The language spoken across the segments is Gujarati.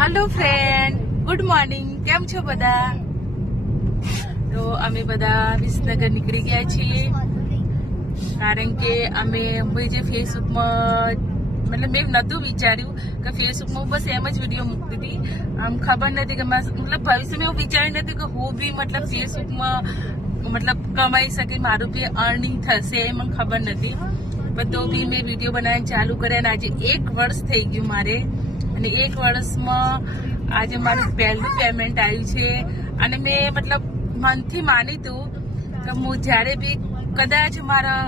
Hello friend, good morning. કેમ છો બધા? તો અમે બધા વિસનગર નીકળી ગયા છીએ કારણ કે અમે જે ફેસબુકમાં મતલબ મેં નહોતું વિચાર્યું કે ફેસબુકમાં બસ એમ જ વિડીયો મૂકતી હતી. આમ ખબર નથી કે મતલબ ભવિષ્યમાં એવું વિચાર્યું નથી કે હું બી મતલબ ફેસબુકમાં મતલબ કમાઈ શકે, મારું બી અર્નિંગ થશે એ મને ખબર નથી. પણ તો બી મેં વિડીયો બનાવવાનું ચાલુ કર્યા અને આજે 1 વર્ષ થઈ ગયું મારે. અને 1 વર્ષમાં આજે મારું પહેલું પેમેન્ટ આવ્યું છે. અને મેં મતલબ મનથી માની હતું કે હું જ્યારે બી કદાચ મારા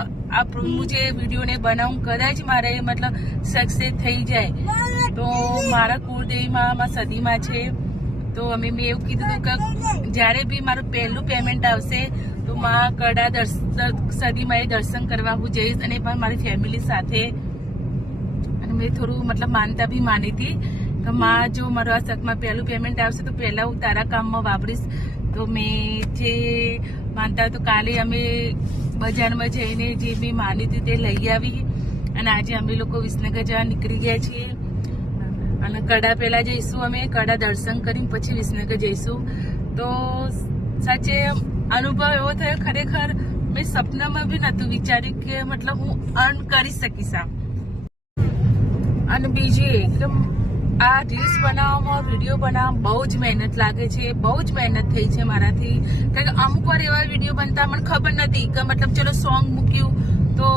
હું જે વિડીયોને બનાવું કદાચ મારે મતલબ સક્સેસ થઈ જાય તો મારા કુળદેવીમાં મારા સદીમાં છે. તો મેં એવું કીધું હતું કે જ્યારે બી મારું પહેલું પેમેન્ટ આવશે તો માં કડા સદીમાં એ દર્શન કરવા હું જઈશ અને પણ મારી ફેમિલી સાથે. અને મેં થોડું મતલબ માનતા બી માની હતી કે માં જો મારું આ શકમાં પહેલું પેમેન્ટ આવશે તો પહેલાં હું તારા કામમાં વાપરીશ. તો મેં જે માનતા તો કાલે અમે બજારમાં જઈને જે મેં માની હતી તે લઈ આવી અને આજે અમે લોકો વિસનગર જવા નીકળી ગયા છીએ. અને કડા પહેલાં જઈશું, અમે કડા દર્શન કરીને પછી વિસનગર જઈશું. તો સાચે અનુભવ એવો થયો, ખરેખર મેં સપનામાં બી નહોતું વિચાર્યું કે મતલબ હું અર્ન કરી શકીશ આમ. અને બીજી એકદમ આ રીલ્સ બનાવવામાં, વિડીયો બનાવવામાં બહુ જ મહેનત લાગે છે, બહુ જ મહેનત થઈ છે મારાથી. કારણ કે અમુક વાર એવા વિડીયો બનતા મને ખબર નથી કે મતલબ ચલો સોંગ મૂક્યું તો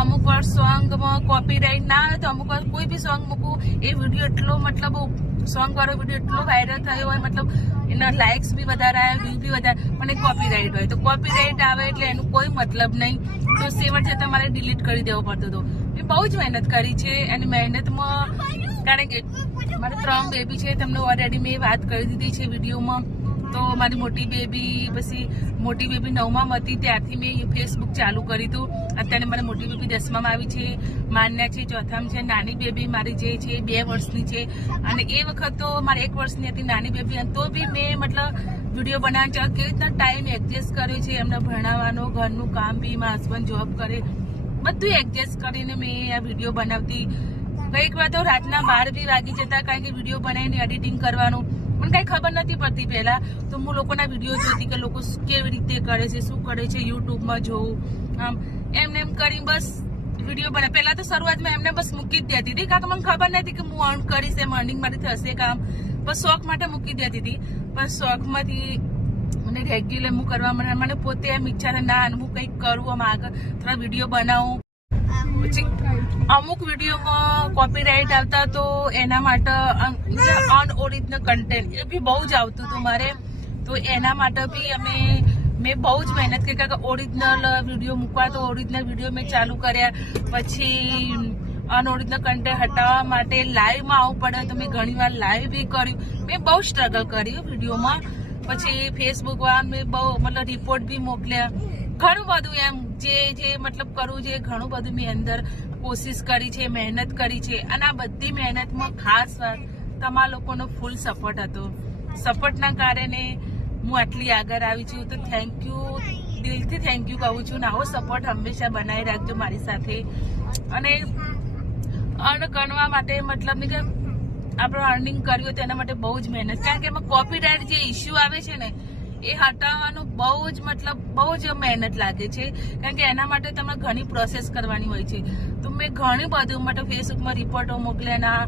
અમુક વાર સોંગમાં કોપીરાઇટ ના આવે તો અમુક વાર કોઈ બી સોંગ મૂકવું એ વિડીયો એટલો મતલબ સોંગ વાળો વિડીયો એટલો વાયરલ થયો હોય, મતલબ એના લાઇક્સ બી વધારે આવે, વ્યૂ બી વધારે, પણ એ કોપીરાઇટ હોય તો કોપીરાઇટ આવે એટલે એનું કોઈ મતલબ નહીં. તો સેવટ જતાં મારે ડિલીટ કરી દેવો પડતો હતો. મેં બહુ જ મહેનત કરી છે અને મહેનતમાં કારણ કે મારે 3 બેબી છે, તમને ઓલરેડી મેં વાત કરી દીધી છે વિડીયોમાં. તો મારી મોટી બેબી પછી મોટી બેબી 9માં હતી ત્યારથી મેં ફેસબુક ચાલુ કર્યું હતું. અત્યારે મારી મોટી બેબી 10માં આવી છે, માન્યા છે 4માં છે, નાની બેબી મારી જે છે 2 વર્ષની છે. અને એ વખત તો મારી 1 વર્ષની હતી નાની બેબી, તો બી મેં મતલબ વિડીયો બનાવવાનું ચાલુ કેવી રીતના ટાઈમ એડજસ્ટ કર્યો છે, એમને ભણાવવાનો, ઘરનું કામ બી, મારા હસબન્ડ જોબ કરે, બધું એડજસ્ટ કરીને મેં આ વિડીયો બનાવતી. કઈક વાર તો રાતના 12 બી વાગી જતા કારણ કે વિડીયો બનાવીને એડિટિંગ કરવાનું પણ કઈ ખબર નથી પડતી. પહેલા તો હું લોકોના વિડીયો જોતી કે લોકો કેવી રીતે કરે છે, શું કરે છે, યુટ્યુબમાં જોઉં. આમ એમને એમ કરી બસ વિડીયો બનાવે. પહેલા તો શરૂઆતમાં એમને બસ મૂકી જ દેતી હતી કારણ કે મને ખબર નથી કે હું અર્ન કરીશ, એમ અર્નિંગ મારી થશે કામ, બસ શોખ માટે મૂકી દેતી હતી. પણ શોખમાંથી મને રેગ્યુલર હું કરવા મને પોતે એમ ઈચ્છા ના હું કંઈક કરું, આમ આગળ થોડા વિડીયો બનાવું. પછી અમુક વિડીયોમાં કોપીરાઇટ આવતા તો એના માટે અનઓરિજિનલ કન્ટેન્ટ એ બી બહુ જ આવતું હતું મારે. તો એના માટે બી મેં બહુ જ મહેનત કરી કારણ કે ઓરિજિનલ વિડીયો મૂકવા, તો ઓરિજિનલ વિડીયો મેં ચાલુ કર્યા. પછી અનઓરિજિનલ કન્ટેન્ટ હટાવવા માટે લાઈવમાં આવવું પડે તો મેં ઘણી વાર લાઈવ બી કર્યું. મેં બહુ સ્ટ્રગલ કર્યું વિડીયોમાં. પછી ફેસબુક વાળા મેં બહુ મતલબ રિપોર્ટ બી મોકલ્યા, ઘણું બધું એમ જે મતલબ કરવું છે ઘણું બધું મેં અંદર કોશિશ કરી છે, મહેનત કરી છે. અને આ બધી મહેનતમાં ખાસ વાત તમારા લોકોનો ફૂલ સપોર્ટ હતો. સપોર્ટના કારણે હું આટલી આગળ આવી છું. તો થેન્ક યુ, દિલથી થેન્ક યુ કહું છું. ને આવો સપોર્ટ હંમેશા બનાવી રાખજો મારી સાથે. અને અર્ન કરવા માટે મતલબ કે આપણે અર્નિંગ કર્યું તેના માટે બહુ જ મહેનત, કારણ કે એમાં કોપીરાઇટ જે ઇસ્યુ આવે છે ને એ હટાવવાનું બહુ જ મતલબ બહુ જ મહેનત લાગે છે. કારણ કે એના માટે તમારે ઘણી પ્રોસેસ કરવાની હોય છે. તો મેં ઘણી બધું મતલબ ફેસબુકમાં રિપોર્ટો મોકલ્યા,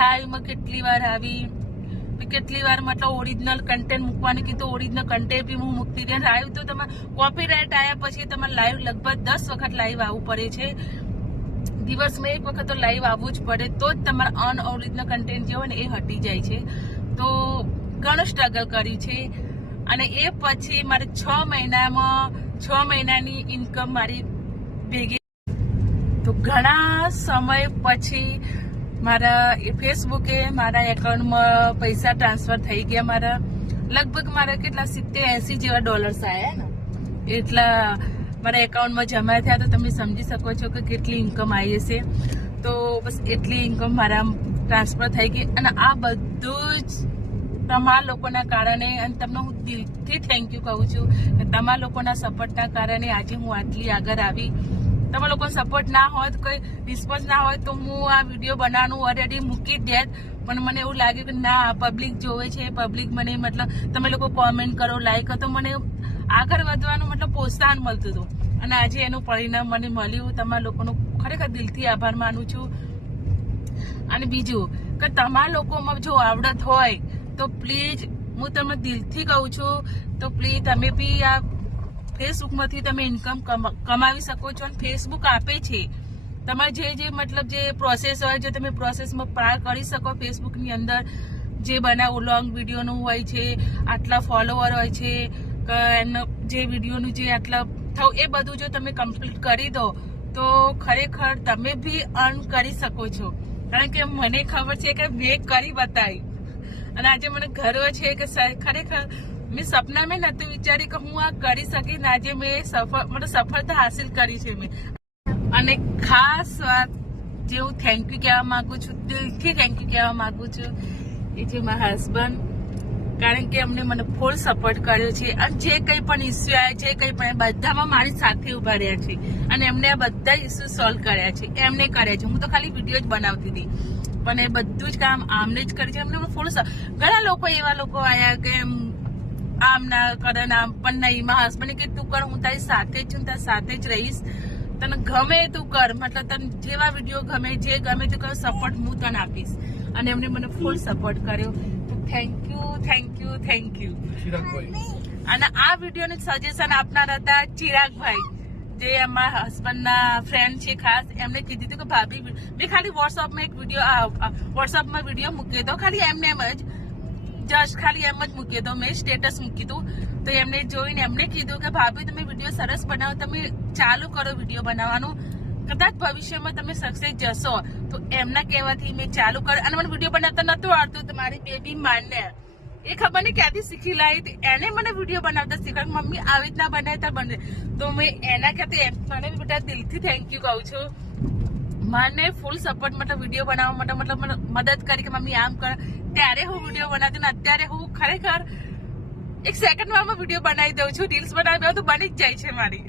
લાઈવમાં કેટલી વાર આવી, કેટલી વાર મતલબ ઓરિજિનલ કન્ટેન્ટ મૂકવાનું કીધું, ઓરિજિનલ કન્ટેન્ટ બી હું મૂકતી હતી. લાઈવ તો તમારે કોપીરાઇટ આવ્યા પછી તમારે લાઈવ લગભગ 10 વખત લાઈવ આવવું પડે છે. દિવસમાં 1 વખત તો લાઈવ આવવું જ પડે તો જ તમારા અનઓરિજિનલ કન્ટેન્ટ જે હોય ને એ હટી જાય છે. તો ઘણું સ્ટ્રગલ કર્યું છે. અને એ પછી મારે 6 મહિનાની ઇન્કમ મારી ભેગી. તો ઘણા સમય પછી મારા ફેસબુકે મારા એકાઉન્ટમાં પૈસા ટ્રાન્સફર થઈ ગયા. મારા લગભગ મારા કેટલા 70-80 જેવા ડોલર્સ આવ્યા ને એટલા મારા એકાઉન્ટમાં જમા થયા. તો તમે સમજી શકો છો કે કેટલી ઇન્કમ આવી હશે. તો બસ એટલી ઇન્કમ મારા ટ્રાન્સફર થઈ ગઈ. અને આ બધું જ તમારા લોકોના કારણે, અને તમને હું દિલથી થેન્ક યુ કહું છું કે તમારા લોકોના સપોર્ટના કારણે આજે હું આટલી આગળ આવી. તમે લોકો સપોર્ટ ના હોય તો કોઈ રિસ્પોન્સ ના હોય તો હું આ વિડીયો બનાવવાનું ઓલરેડી મૂકી જ દેત. પણ મને એવું લાગ્યું કે ના, પબ્લિક જોવે છે, પબ્લિક મને મતલબ તમે લોકો કોમેન્ટ કરો, લાઈક કરો તો મને આગળ વધવાનું મતલબ પ્રોત્સાહન મળતું હતું. અને આજે એનું પરિણામ મને મળ્યું. તમારા લોકોનો ખરેખર દિલથી આભાર માનું છું. અને બીજું કે તમારા લોકોમાં જો આવડત હોય તો પ્લીઝ, હું તમને દિલથી કહું છું, તો પ્લીઝ તમે બી આ ફેસબુકમાંથી તમે ઇન્કમ કમાવી શકો છો. અને ફેસબુક આપે છે તમારે જે મતલબ જે પ્રોસેસ હોય, જે તમે પ્રોસેસમાં પાર કરી શકો. ફેસબુકની અંદર જે બનાવો લોંગ વિડીયોનું હોય છે, આટલા ફોલોવર હોય છે, જે વિડીયોનું જે આટલા થવું એ બધું જો તમે કમ્પ્લીટ કરી દો તો ખરેખર તમે બી અર્ન કરી શકો છો. કારણ કે મને ખબર છે કે મેં કરી બતાવી. અને આજે મને ગર્વ છે કે ખરેખર મેં સપનામાં નહોતું વિચાર્યું કે હું આ કરી શકીશ. આજે મેં સફળતા હાસિલ કરી છે મેં. અને ખાસ વાત જે હું થેન્ક યુ કહેવા માંગુ છું, દિલથી થેન્ક યુ કહેવા માંગુ છું, એ છે મારા હસબન્ડ. કારણ કે એમને મને ફૂલ સપોર્ટ કર્યો છે. અને જે કંઈ પણ ઇસ્યુ આવે, જે કંઈ પણ બધામાં મારી સાથે ઉભા રહ્યા છે. અને એમને આ બધા ઇસ્યુ સોલ્વ કર્યા છે, એમને કર્યા છે. હું તો ખાલી વિડીયો જ બનાવતી હતી, પણ એ બધું જ કામ આમને જ કર્યું છે. એમને ફૂલ. ઘણા લોકો એવા લોકો આવ્યા કે આમ ના કરે, આમ પણ નહીં. મારા હસબન્ડે કે તું કર, હું તારી સાથે જ છું, તારી સાથે જ રહીશ. તને ગમે તું કર, મતલબ તને જેવા વિડીયો ગમે, જે ગમે તે કર, સપોર્ટ હું તને આપીશ. અને એમને મને ફૂલ સપોર્ટ કર્યો. Thank you, thank you, thank you. અને આ વિડીયોનું સજેશન આપનાર હતા ચિરાગભાઈ, જે અમારા હસબન્ડના ફ્રેન્ડ છે ખાસ. એમને કીધું હતું કે ભાભી, મેં ખાલી વોટ્સઅપમાં એક વિડીયો મૂક્યો હતો, ખાલી એમને એમ જ જસ્ટ ખાલી એમ જ મૂક્યો હતો. મેં સ્ટેટસ મૂક્યું હતું તો એમને જોઈને એમને કીધું કે ભાભી તમે વિડીયો સરસ બનાવો, તમે ચાલુ કરો વિડીયો બનાવવાનું, કદાચ ભવિષ્યમાં તમે સક્સેસ જશો. તો એમના કહેવાથી મેં ચાલુ કર્યું. અને મને વિડીયો બનાવતા નતું આવડતું. તો મારી બેબી માનને એ ખબર નહીં ક્યાંથી શીખી લાવી હતી, એને મને વિડીયો બનાવતા શીખવાડ, મમ્મી આવી રીતના બનાવતા બને. તો મેં એના ખાતે મને બેટા દિલથી થેન્ક યુ કહું છું. મને ફૂલ સપોર્ટ મતલબ વિડીયો બનાવવા માટે મતલબ મને મદદ કરી કે મમ્મી આમ કર. ત્યારે હું વિડીયો બનાવતી ને અત્યારે હું ખરેખર એક સેકન્ડમાં વિડીયો બનાવી દઉં છું. રીલ્સ બનાવી દઉં તો બની જ જાય છે મારી.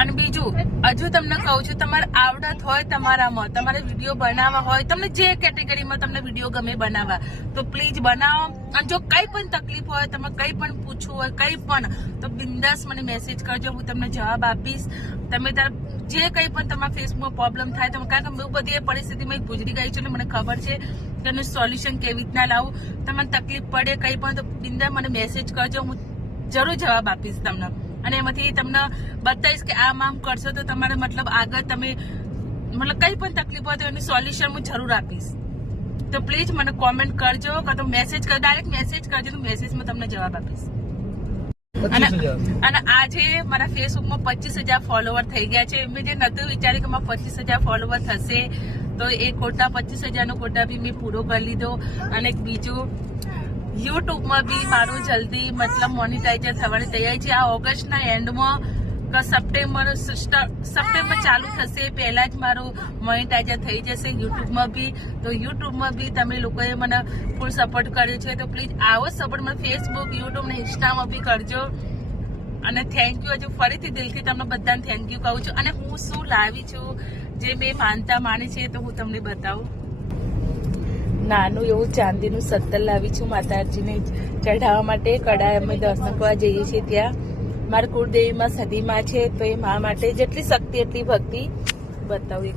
અને બીજું હજુ તમને કહું છું, તમારે આવડત હોય તમારામાં, તમારે વિડીયો બનાવવા હોય, તમને જે કેટેગરીમાં તમને વિડીયો ગમે બનાવવા, તો પ્લીઝ બનાવો. અને જો કંઈ પણ તકલીફ હોય, તમે કંઈ પણ પૂછવું હોય, કંઈ પણ, તો બિંદાસ મને મેસેજ કરજો, હું તમને જવાબ આપીશ. તમે જે કંઈ પણ તમારા ફેસબુકમાં પ્રોબ્લેમ થાય, તમે કારણ કે બહુ બધી પરિસ્થિતિમાં ગુજરી ગઈ છું, એટલે મને ખબર છે કે એનું સોલ્યુશન કેવી રીતના લાવું. તમને તકલીફ પડે કંઈ પણ, તો બિંદાસ મને મેસેજ કરજો, હું જરૂર જવાબ આપીશ તમને. અને એમાંથી તમને બતાવીશ કે આમ કરશો તો તમારે મતલબ આગળ તમે મતલબ કંઈ પણ તકલીફ હોય તો એનું સોલ્યુશન હું જરૂર આપીશ. તો પ્લીઝ મને કોમેન્ટ કરજો, કાં તો મેસેજ કરજો, ડાયરેક્ટ મેસેજ કરજો, તો મેસેજમાં તમને જવાબ આપીશ. અને આજે મારા ફેસબુકમાં 25,000 ફોલોવર થઈ ગયા છે. મેં જે નતું વિચાર્યું કે મારા 25,000 ફોલોવર થશે, તો એ કોટા 25,000 નો કોટા બી મેં પૂરો કરી લીધો. અને બીજું યુટ્યુબમાં બી મારું જલ્દી મતલબ મોનિટાઈઝર થવાની તૈયારી છે. આ ઓગસ્ટના એન્ડમાં સપ્ટેમ્બર ચાલુ થશે, પહેલા જ મારું મોનિટાઈઝર થઈ જશે યુટ્યુબમાં બી. તો યુટ્યુબમાં બી તમે લોકોએ મને ફૂલ સપોર્ટ કર્યો છે, તો પ્લીઝ આવો સપોર્ટ મને ફેસબુક, યુટ્યુબ ને ઇન્સ્ટામાં બી કરજો. અને થેન્ક યુ, હજુ ફરીથી દિલથી તમને બધાને થેન્ક યુ કહું છું. અને હું શું લાવી છું, જે મેં માનતા માની છે, તો હું તમને બતાવું. નાનું એવું ચાંદીનું સત્તર લાવી છું માતાજીને ચઢાવવા માટે. કડા અમે દર્શન કરવા જઈએ છીએ ત્યાં. મારા કુળદેવીમાં સદીમાં છે, તો એ મા માટે જેટલી શક્તિ એટલી ભક્તિ બતાવું.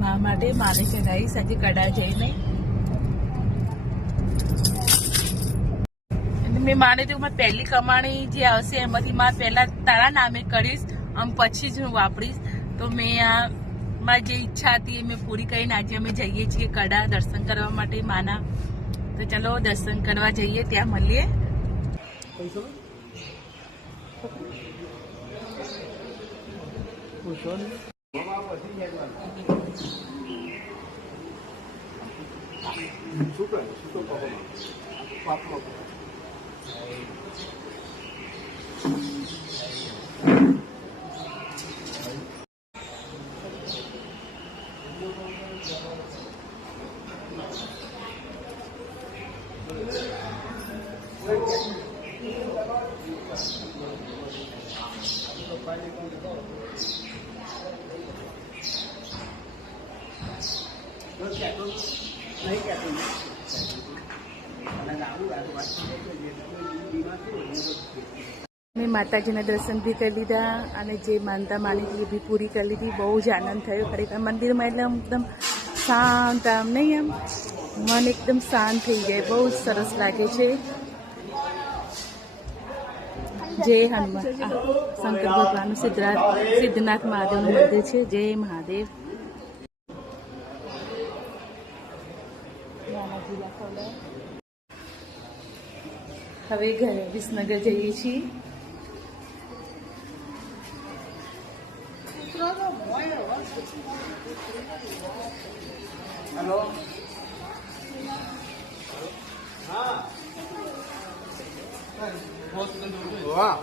મા માટે માને ચઢાવીશ આજે કડા જઈને. મેં માને તો મારી પહેલી કમાણી જે આવશે એમાંથી મારે પહેલા તારા નામે કરીશ, આમ પછી જ હું વાપરીશ. તો મેં મારી જે ઈચ્છા હતી એ મેં પૂરી કરીને આજે અમે જઈએ છીએ કડા દર્શન કરવા માટે માના. તો ચલો દર્શન કરવા જઈએ, ત્યાં મળીએ. મેં માતાજીના દર્શન બી કરી લીધા અને જે માનતા માની હતી એ બી પૂરી કરી લીધી. બહુ જ આનંદ થયો ખરેખર મંદિરમાં. એટલે એકદમ શાંત, આમ નહીં, આમ મન એકદમ શાંત થઈ જાય. બહુ જ સરસ લાગે છે. જય હનુમાન. શંકર ભગવાનનું સિદ્ધનાથ મહાદેવનું મંદિર છે. જય મહાદેવ. હવે ઘરે વિસનગર જઈએ છીએ. હેલો. હા. વાહ.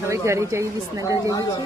હવે ઘરે જઈ વિસનગર જઈએ છીએ.